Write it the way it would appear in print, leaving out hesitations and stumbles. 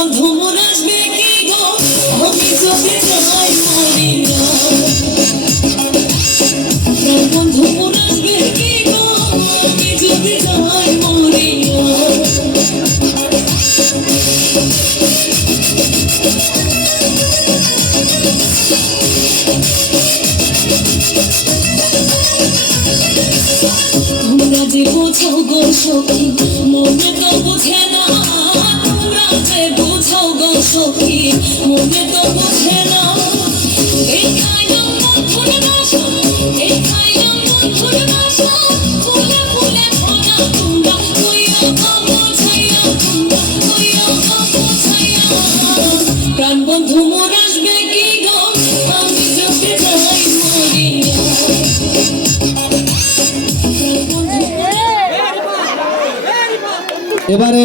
বন্ধু মোর আসবে কি গো আমি যদি যাই মরিয়া প্রাণ বন্ধু মোর আসবে কি গো আমি যদি যাই মরিয়া তোমরা যে বোঝাও গো সখী মনে তো বুঝে না তোমরা যে বোঝাও গো সখী মনে তো বুঝে না এই খাইলাম বন্ধুর বাসা এই খাইলাম বন্ধুর বাসা ফুলে ফুলে ভরা তোমরা কইয়া বোঝাইয়া তোমরা কইয়া বোঝাইয়া প্রাণ বন্ধু মোর আসবে কি গো আমি যদি যাই মরিয়া এবারে